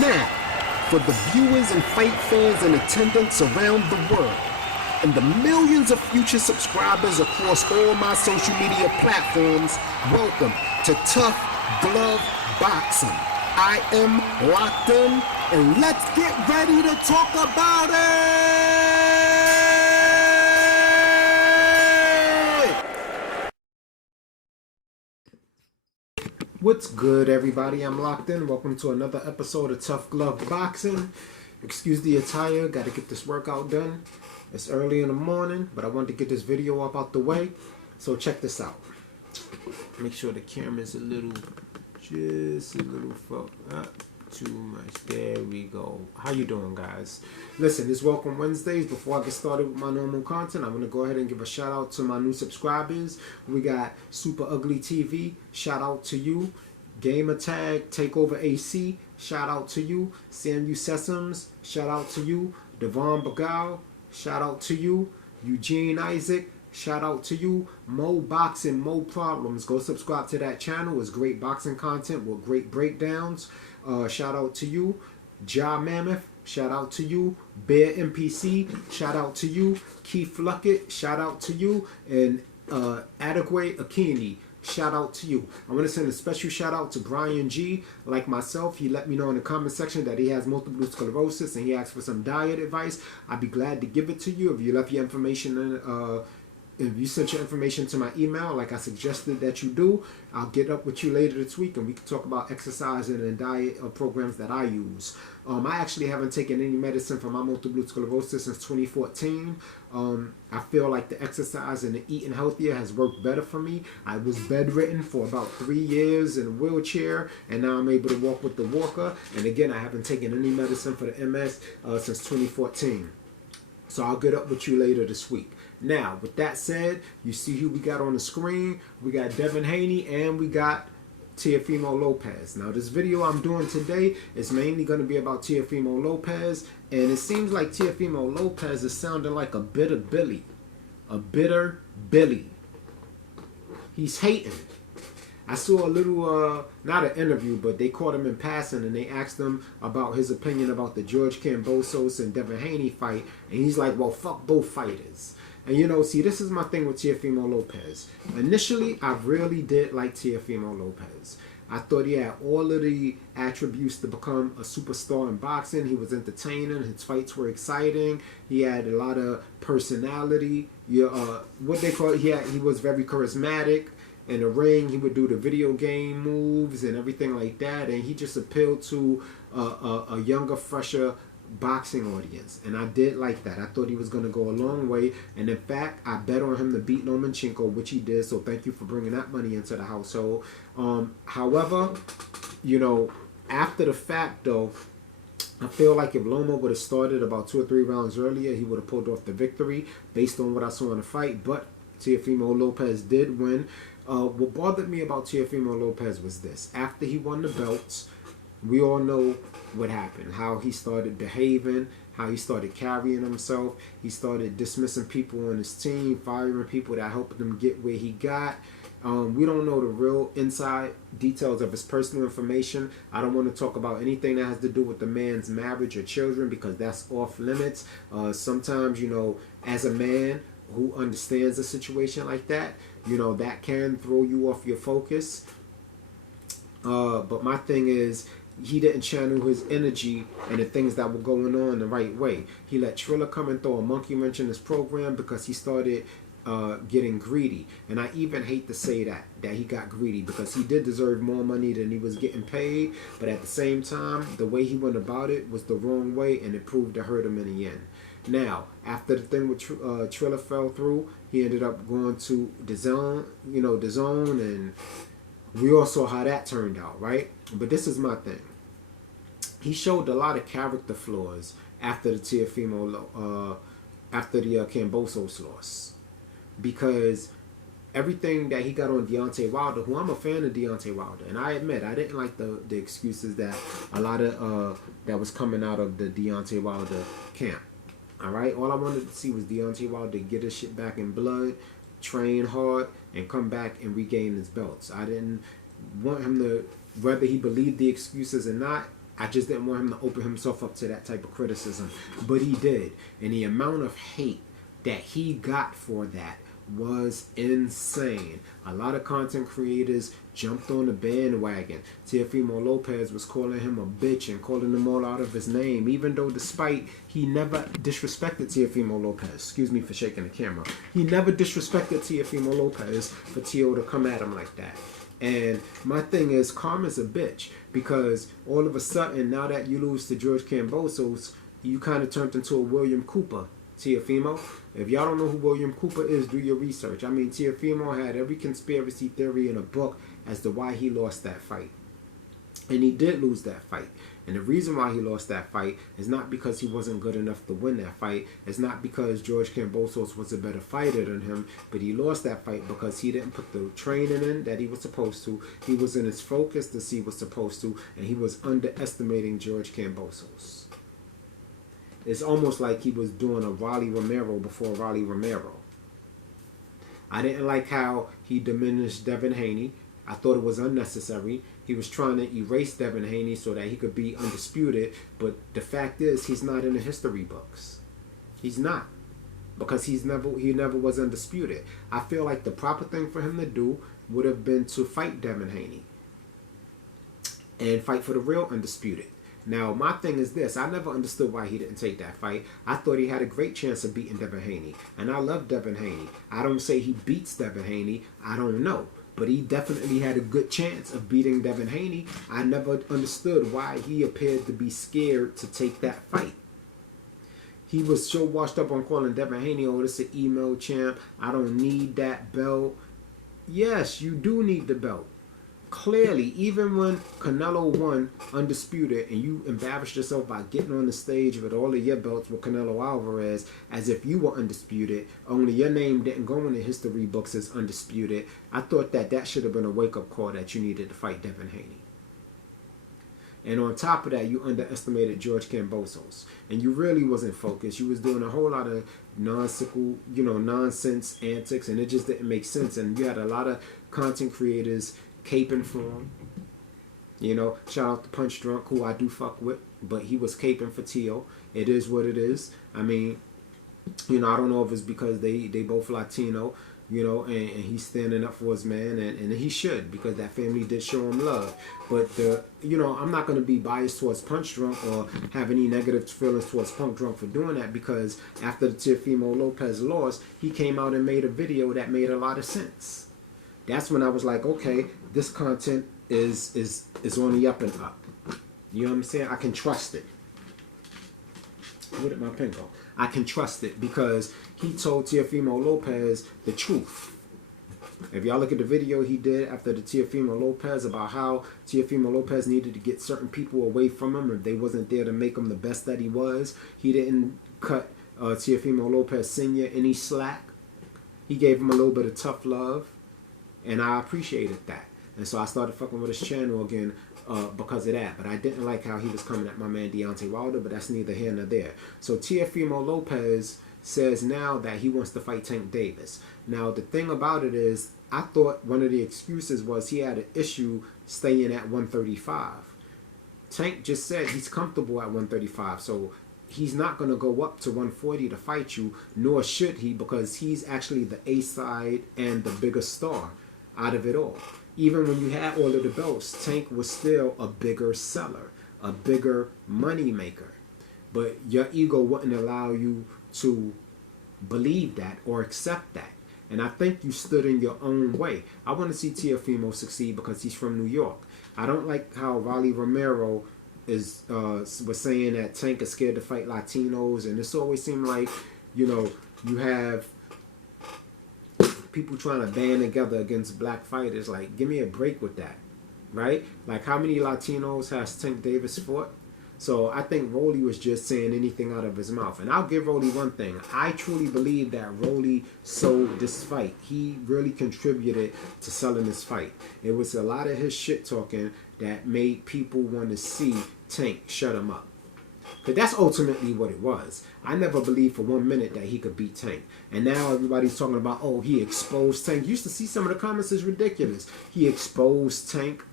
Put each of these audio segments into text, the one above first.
Now, for the viewers and fight fans in attendance around the world, and the millions of future subscribers across all my social media platforms, welcome to Tough Glove Boxing. I am locked in, and let's get ready to talk about it! What's good, everybody? I'm locked in. Welcome to another episode of Tough Glove Boxing. Excuse the attire, gotta get this workout done. It's early in the morning, but I wanted to get this video up out the way. So check this out. Make sure the camera's just a little not too much. There we go. How you doing, guys? Listen, it's Welcome Wednesdays. Before I get started with my normal content, I'm gonna go ahead and give a shout out to my new subscribers. We got Super Ugly TV. Shout out to you. Gamer Tag Takeover AC. Shout out to you. Samu Sesams. Shout out to you. Devon Bagal. Shout out to you. Eugene Isaac. Shout out to you. Mo Boxing, Mo Problems. Go subscribe to that channel. It's great boxing content with great breakdowns. Shout out to you. Ja Mammoth. Shout out to you. Bear MPC. Shout out to you. Keith Luckett. Shout out to you. And Adequate Akini. Shout out to you. I want to send a special shout out to Brian G. Like myself, he let me know in the comment section that he has multiple sclerosis and he asked for some diet advice. I'd be glad to give it to you. If you left your information in, if you sent your information to my email like I suggested that you do, I'll get up with you later this week and we can talk about exercising and diet programs that I use. I actually haven't taken any medicine for my multiple sclerosis since 2014. I feel like the exercise and the eating healthier has worked better for me. I was bedridden for about 3 years in a wheelchair, and now I'm able to walk with the walker. And again, I haven't taken any medicine for the MS since 2014. So I'll get up with you later this week. Now, with that said, you see who we got on the screen. We got Devin Haney and we got Teofimo Lopez. Now, this video I'm doing today is mainly going to be about Teofimo Lopez. And it seems like Teofimo Lopez is sounding like a bitter Billy. A bitter Billy. He's hating. I saw a little, not an interview, but they caught him in passing and they asked him about his opinion about the George Kambosos and Devin Haney fight. And he's like, well, fuck both fighters. And you know, see, this is my thing with Teofimo Lopez. Initially, I really did like Teofimo Lopez. I thought he had all of the attributes to become a superstar in boxing. He was entertaining. His fights were exciting. He had a lot of personality. What they call it, he was very charismatic. In the ring, he would do the video game moves and everything like that. And he just appealed to a younger, fresher boxing audience, and I did like that. I thought he was going to go a long way, and in fact I bet on him to beat Lomachenko, which he did, so thank you for bringing that money into the household. However, you know, after the fact though, I feel like if Loma would have started about 2 or 3 rounds earlier, he would have pulled off the victory based on what I saw in the fight, but Teofimo Lopez did win. What bothered me about Teofimo Lopez was this: after he won the belts, we all know what happened, how he started behaving, how he started carrying himself. He started dismissing people on his team, firing people that helped him get where he got. We don't know the real inside details of his personal information. I don't want to talk about anything that has to do with the man's marriage or children because that's off limits. Sometimes, you know, as a man who understands a situation like that, you know, that can throw you off your focus. But my thing is, he didn't channel his energy and the things that were going on the right way. He let Triller come and throw a monkey wrench in his program because he started getting greedy. And I even hate to say that he got greedy, because he did deserve more money than he was getting paid. But at the same time, the way he went about it was the wrong way, and it proved to hurt him in the end. Now, after the thing with Triller fell through, he ended up going to DAZN, you know, DAZN, and we all saw how that turned out, right? But this is my thing. He showed a lot of character flaws after the Teofimo, after the Kambosos loss, because everything that he got on Deontay Wilder, who I'm a fan of Deontay Wilder, and I admit I didn't like the excuses that a lot of that was coming out of the Deontay Wilder camp. All right, all I wanted to see was Deontay Wilder get his shit back in blood, train hard, and come back and regain his belts. I didn't want him to, whether he believed the excuses or not, I just didn't want him to open himself up to that type of criticism. But he did. And the amount of hate that he got for that was insane. A lot of content creators jumped on the bandwagon. Teofimo Lopez was calling him a bitch and calling him all out of his name, even though despite he never disrespected Teofimo Lopez. Excuse me for shaking the camera. He never disrespected Teofimo Lopez for Teo to come at him like that. And my thing is, karma's a bitch, because all of a sudden, now that you lose to George Kambosos, you kind of turned into a William Cooper. Teofimo, if y'all don't know who William Cooper is, do your research. I mean, Teofimo had every conspiracy theory in a book as to why he lost that fight. And he did lose that fight. And the reason why he lost that fight is not because he wasn't good enough to win that fight. It's not because George Kambosos was a better fighter than him. But he lost that fight because he didn't put the training in that he was supposed to. He wasn't as focused as he was supposed to. And he was underestimating George Kambosos. It's almost like he was doing a Rolly Romero before Rolly Romero. I didn't like how he diminished Devin Haney. I thought it was unnecessary. He was trying to erase Devin Haney so that he could be undisputed. But the fact is, he's not in the history books. He's not. Because he never was undisputed. I feel like the proper thing for him to do would have been to fight Devin Haney. And fight for the real undisputed. Now, my thing is this. I never understood why he didn't take that fight. I thought he had a great chance of beating Devin Haney. And I love Devin Haney. I don't say he beats Devin Haney. I don't know. But he definitely had a good chance of beating Devin Haney. I never understood why he appeared to be scared to take that fight. He was so washed up on calling Devin Haney, oh, this is an email champ. I don't need that belt. Yes, you do need the belt. Clearly, even when Canelo won undisputed and you embarrassed yourself by getting on the stage with all of your belts with Canelo Alvarez as if you were undisputed, only your name didn't go in the history books as undisputed, I thought that should have been a wake-up call that you needed to fight Devin Haney. And on top of that, you underestimated George Kambosos. And you really wasn't focused. You was doing a whole lot of nonsense antics, and it just didn't make sense. And you had a lot of content creators caping for him. Shout out to Punsh Drunk, who I do fuck with, but he was caping for Teo. It is what it is. I mean, I don't know if it's because they both Latino, and he's standing up for his man, and he should, because that family did show him love. But I'm not going to be biased towards Punsh Drunk or have any negative feelings towards Punch Drunk for doing that, because after the Teofimo Lopez loss, he came out and made a video that made a lot of sense. That's when I was like, okay, this content is on the up and up. You know what I'm saying? I can trust it. Where did my pen go? I can trust it because he told Teofimo Lopez the truth. If y'all look at the video he did after the Teofimo Lopez about how Teofimo Lopez needed to get certain people away from him if they wasn't there to make him the best that he was, he didn't cut Teofimo Lopez Sr. any slack. He gave him a little bit of tough love. And I appreciated that. And so I started fucking with his channel again because of that. But I didn't like how he was coming at my man Deontay Wilder, but that's neither here nor there. So Teofimo Lopez says now that he wants to fight Tank Davis. Now, the thing about it is, I thought one of the excuses was he had an issue staying at 135. Tank just said he's comfortable at 135. So he's not going to go up to 140 to fight you, nor should he, because he's actually the A-side and the bigger star out of it all. Even when you had all of the belts, Tank was still a bigger seller, a bigger money maker. But your ego wouldn't allow you to believe that or accept that. And I think you stood in your own way. I want to see Teofimo succeed because he's from New York. I don't like how Rolly Romero was saying that Tank is scared to fight Latinos, and this always seemed like, you have people trying to band together against black fighters. Like, give me a break with that, right? Like, how many Latinos has Tank Davis fought? So I think Rolly was just saying anything out of his mouth. And I'll give Rolly one thing. I truly believe that Rolly sold this fight. He really contributed to selling this fight. It was a lot of his shit talking that made people want to see Tank shut him up. Because that's ultimately what it was. I never believed for 1 minute that he could beat Tank. And now everybody's talking about, oh, he exposed Tank. You used to see some of the comments is ridiculous. He exposed Tank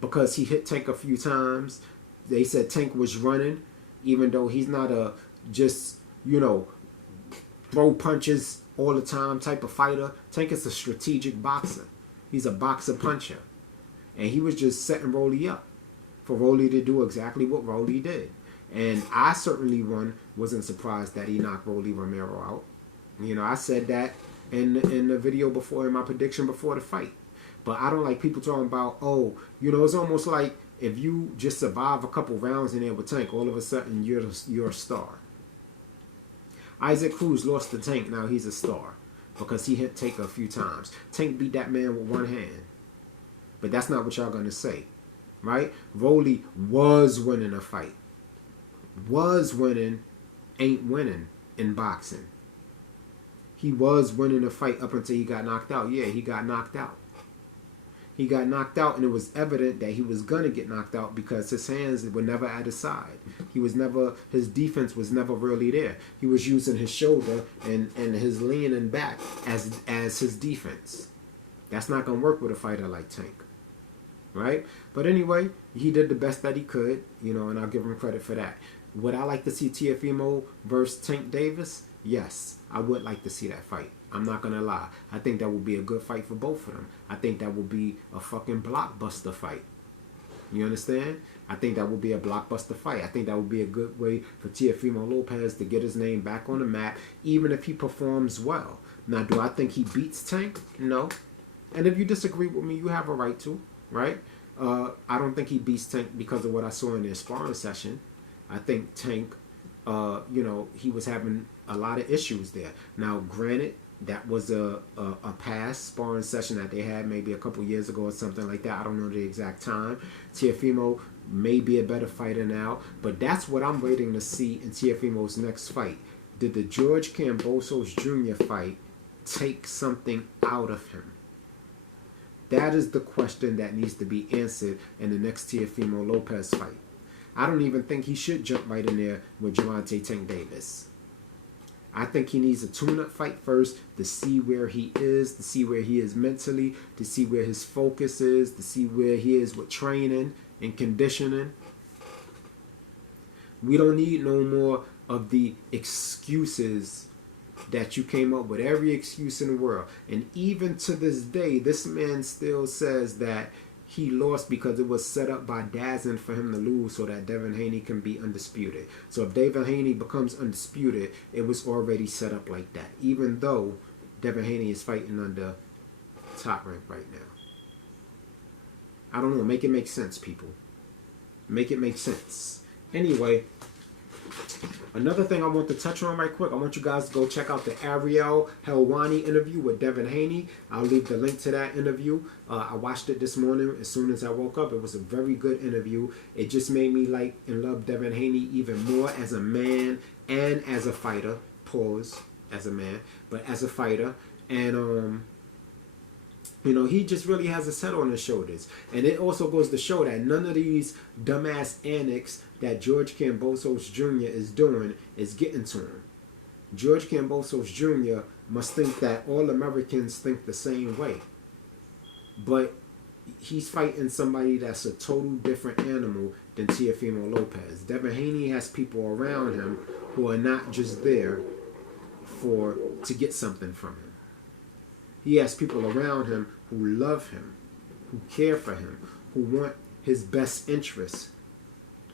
because he hit Tank a few times. They said Tank was running, even though he's not a just, throw punches all the time type of fighter. Tank is a strategic boxer. He's a boxer puncher. And he was just setting Rolly up for Rolly to do exactly what Rolly did. And I certainly wasn't surprised that he knocked Rolly Romero out. I said that in the video before, in my prediction before the fight. But I don't like people talking about, it's almost like if you just survive a couple rounds in there with Tank, all of a sudden you're a star. Isaac Cruz lost to Tank, now he's a star because he hit Tank a few times. Tank beat that man with one hand. But that's not what y'all going to say, right? Rolly was winning a fight. Was winning, ain't winning in boxing. He was winning a fight up until he got knocked out. Yeah, he got knocked out. He got knocked out, and it was evident that he was going to get knocked out because his hands were never at his side. His defense was never really there. He was using his shoulder and his leaning back as his defense. That's not going to work with a fighter like Tank. Right? But anyway, he did the best that he could, and I'll give him credit for that. Would I like to see Teofimo versus Tank Davis? Yes, I would like to see that fight. I'm not going to lie. I think that would be a good fight for both of them. I think that would be a fucking blockbuster fight. You understand? I think that would be a blockbuster fight. I think that would be a good way for Teofimo Lopez to get his name back on the map, even if he performs well. Now, do I think he beats Tank? No. And if you disagree with me, you have a right to, right? I don't think he beats Tank because of what I saw in their sparring session. I think Tank, he was having a lot of issues there. Now, granted, that was a past sparring session that they had maybe a couple years ago or something like that. I don't know the exact time. Teofimo may be a better fighter now, but that's what I'm waiting to see in Teofimo's next fight. Did the George Kambosos Jr. fight take something out of him? That is the question that needs to be answered in the next Teofimo Lopez fight. I don't even think he should jump right in there with Gervonta Tank Davis. I think he needs a tune-up fight first to see where he is, to see where he is mentally, to see where his focus is, to see where he is with training and conditioning. We don't need no more of the excuses that you came up with, every excuse in the world. And even to this day, this man still says that he lost because it was set up by Dazin for him to lose so that Devin Haney can be undisputed. So if Devin Haney becomes undisputed, it was already set up like that. Even though Devin Haney is fighting under Top Rank right now. I don't know. Make it make sense, people. Make it make sense. Anyway, another thing I want to touch on right quick, I want you guys to go check out the Ariel Helwani interview with Devin Haney. I'll leave the link to that interview. I watched it this morning as soon as I woke up. It was a very good interview. It just made me like and love Devin Haney even more as a man and as a fighter. Pause, as a man, but as a fighter. And he just really has his head on his shoulders. And it also goes to show that none of these dumbass antics that George Kambosos Jr. is doing is getting to him. George Kambosos Jr. must think that all Americans think the same way. But he's fighting somebody that's a total different animal than Teofimo Lopez. Devin Haney has people around him who are not just there to get something from him. He has people around him who love him, who care for him, who want his best interests,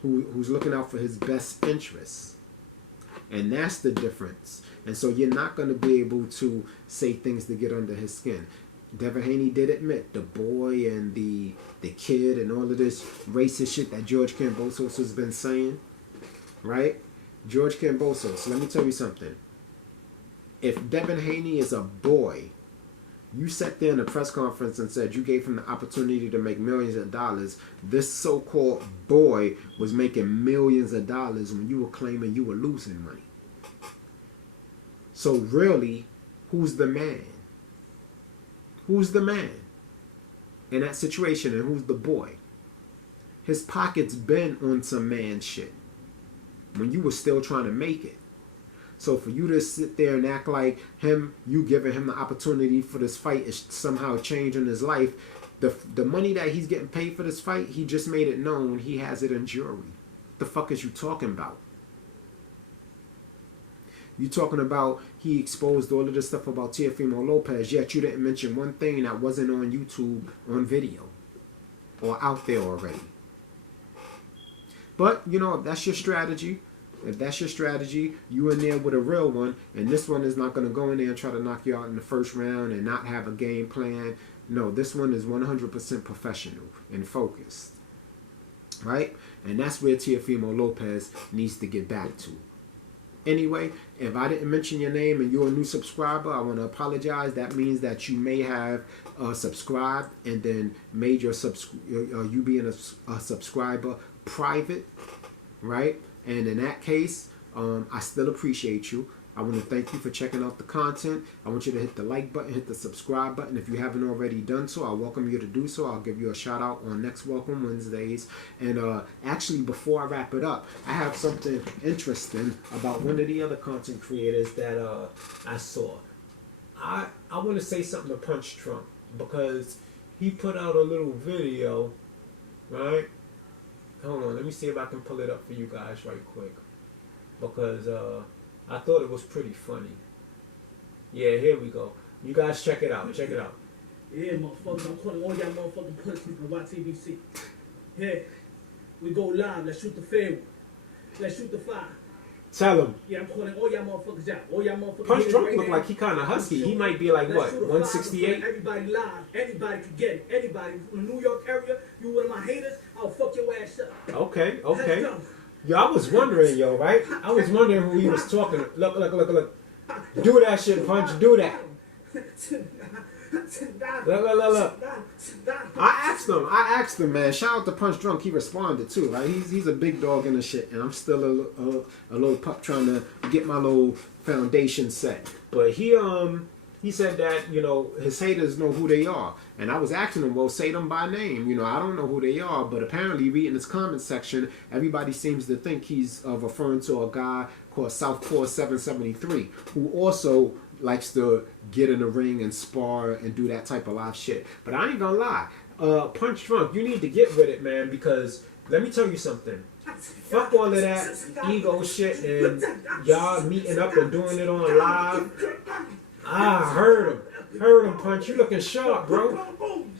who's looking out for his best interests. And that's the difference. And so you're not going to be able to say things to get under his skin. Devin Haney did admit the boy and the kid and all of this racist shit that George Kambosos has been saying. Right? George Kambosos, let me tell you something. If Devin Haney is a boy, you sat there in a press conference and said you gave him the opportunity to make millions of dollars. This so-called boy was making millions of dollars when you were claiming you were losing money. So really, who's the man? Who's the man in that situation, and who's the boy? His pocket's been on some man shit when you were still trying to make it. So for you to sit there and act like you giving him the opportunity for this fight is somehow changing his life. The money that he's getting paid for this fight, he just made it known he has it in jewelry. the fuck is you talking about? You talking about he exposed all of this stuff about Teofimo Lopez, yet you didn't mention one thing that wasn't on YouTube on video or out there already. But, you know, if that's your strategy, you in there with a real one, and this one is not going to go in there and try to knock you out in the first round and not have a game plan. No, this one is 100% professional and focused. Right? And that's where Teofimo Lopez needs to get back to. Anyway, if I didn't mention your name and you're a new subscriber, I want to apologize. That means that you may have subscribed and then made your you being a subscriber private, right? And in that case, I still appreciate you. I want to thank you for checking out the content. I want you to hit the like button, hit the subscribe button. If you haven't already done so, I welcome you to do so. I'll give you a shout out on next Welcome Wednesdays. And actually, before I wrap it up, I have something interesting about one of the other content creators that I saw. I want to say something to Punsh Drunk because he put out a little video, right? Hold on, let me see if I can pull it up for you guys right quick. Because I thought it was pretty funny. Yeah, here we go. You guys check it out. Check it out. Yeah, motherfuckers. I'm calling all y'all motherfucking pussies from YTBC. Yeah, we go live. Let's shoot the fair one. Let's shoot the fire. Tell him. Yeah, I'm calling all y'all motherfuckers out. All y'all motherfuckers. Punsh Drunk look like he kind of husky. He might be like, what, 168? Everybody live. Anybody can get it. Anybody from the New York area, you one of my haters, I'll fuck your ass up. Okay, okay. Yo, I was wondering, yo, right? I was wondering who he was talking to. Look, look, look, look. Do that shit, Punch. Do that. Look, look, look, look. I asked him, man. Shout out to Punsh Drunk. He responded too, right? He's a big dog in the shit, and I'm still a little pup trying to get my little foundation set. But he said that, you know, his haters know who they are. And I was asking him, well, say them by name. You know, I don't know who they are, but apparently reading his comment section, everybody seems to think he's referring to a guy called Southpaw 773, who also likes to get in the ring and spar and do that type of live shit. But I ain't gonna lie. Punsh Drunk, you need to get with it, man, because let me tell you something. Fuck all of that ego shit and y'all meeting up and doing it on live. Ah, heard him, Punch. You looking sharp, bro.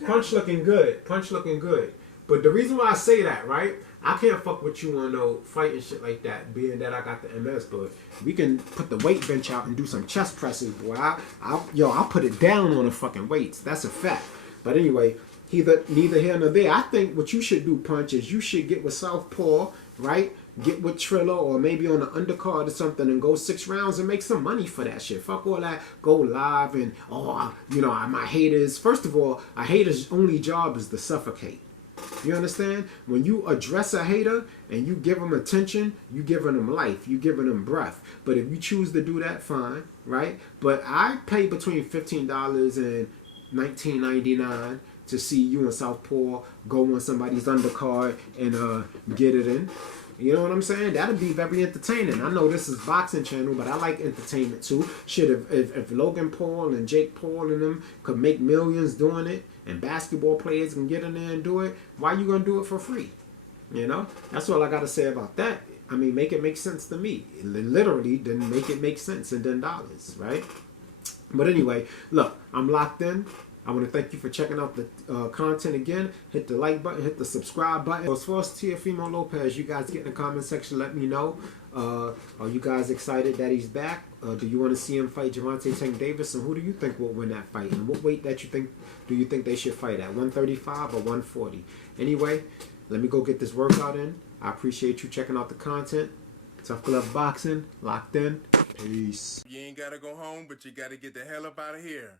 Punch looking good. Punch looking good. But the reason why I say that, right? I can't fuck with you on no fight and shit like that, being that I got the MS. But we can put the weight bench out and do some chest presses, boy. I'll put it down on the fucking weights. That's a fact. But anyway, neither here nor there. I think what you should do, Punch, is you should get with Southpaw, right? Get with Triller or maybe on the undercard or something and go 6 rounds and make some money for that shit. Fuck all that. Go live and, you know, my haters. First of all, a hater's only job is to suffocate. You understand? When you address a hater and you give them attention, you giving them life. You giving them breath. But if you choose to do that, fine, right? But I pay between $15 and $19.99 to see you and Southpaw go on somebody's undercard and get it in. You know what I'm saying? That'd be very entertaining. I know this is boxing channel, but I like entertainment too. Shit, if Logan Paul and Jake Paul and them could make millions doing it, and basketball players can get in there and do it, why you gonna do it for free? You know? That's all I gotta say about that. I mean, make it make sense to me. Literally, then make it make sense and then dollars, right? But anyway, look, I'm locked in. I want to thank you for checking out the content again. Hit the like button, hit the subscribe button. As far as Teofimo Lopez, you guys get in the comment section. Let me know. Are you guys excited that he's back? Do you want to see him fight Gervonta Tank Davis? And who do you think will win that fight? And what weight that do you think they should fight at? 135 or 140? Anyway, let me go get this workout in. I appreciate you checking out the content. Tough Glove Boxing, locked in. Peace. You ain't gotta go home, but you gotta get the hell up out of here.